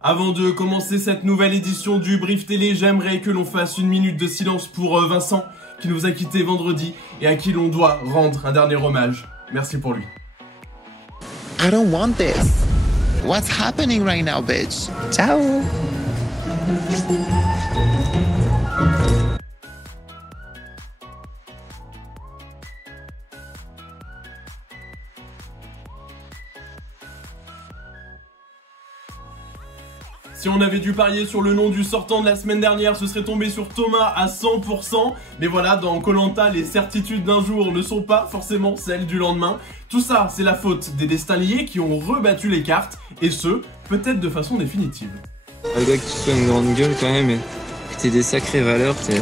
Avant de commencer cette nouvelle édition du Brief Télé, j'aimerais que l'on fasse une minute de silence pour Vincent, qui nous a quittés vendredi et à qui l'on doit rendre un dernier hommage. Merci pour lui. I don't want this. What's happening right now, bitch? Ciao. Si on avait dû parier sur le nom du sortant de la semaine dernière, ce serait tombé sur Thomas à 100%. Mais voilà, dans Koh-Lanta, les certitudes d'un jour ne sont pas forcément celles du lendemain. Tout ça, c'est la faute des destins liés qui ont rebattu les cartes, et ce, peut-être de façon définitive. Malgré que tu sois une grande gueule quand même, et que t'aies des sacrées valeurs, t'es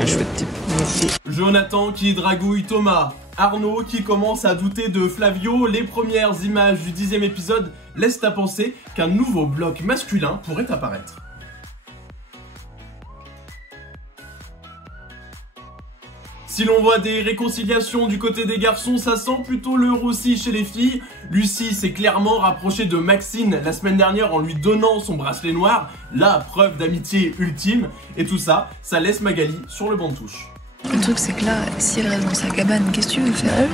un chouette type. Merci. Jonathan qui dragouille Thomas. Arnaud qui commence à douter de Flavio. Les premières images du 10e épisode laissent à penser qu'un nouveau bloc masculin pourrait apparaître. Si l'on voit des réconciliations du côté des garçons, ça sent plutôt le roussi chez les filles. Lucie s'est clairement rapprochée de Maxine la semaine dernière en lui donnant son bracelet noir, la preuve d'amitié ultime. Et tout ça, ça laisse Magali sur le banc de touche. Le truc c'est que là, si elle reste dans sa cabane, qu'est-ce que tu veux faire?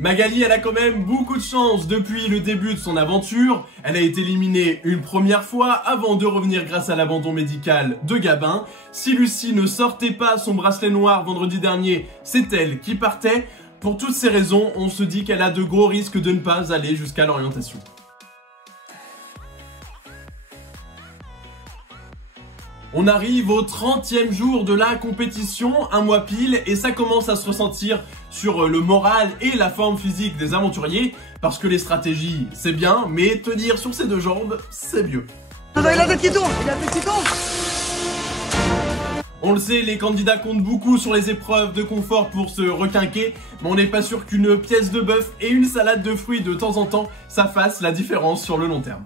Magali, elle a quand même beaucoup de chance depuis le début de son aventure. Elle a été éliminée une première fois avant de revenir grâce à l'abandon médical de Gabin. Si Lucie ne sortait pas son bracelet noir vendredi dernier, c'est elle qui partait. Pour toutes ces raisons, on se dit qu'elle a de gros risques de ne pas aller jusqu'à l'orientation. On arrive au 30e jour de la compétition, un mois pile, et ça commence à se ressentir sur le moral et la forme physique des aventuriers, parce que les stratégies, c'est bien, mais tenir sur ses deux jambes, c'est mieux. Il a la tête qui tourne, On le sait, les candidats comptent beaucoup sur les épreuves de confort pour se requinquer, mais on n'est pas sûr qu'une pièce de bœuf et une salade de fruits de temps en temps, ça fasse la différence sur le long terme.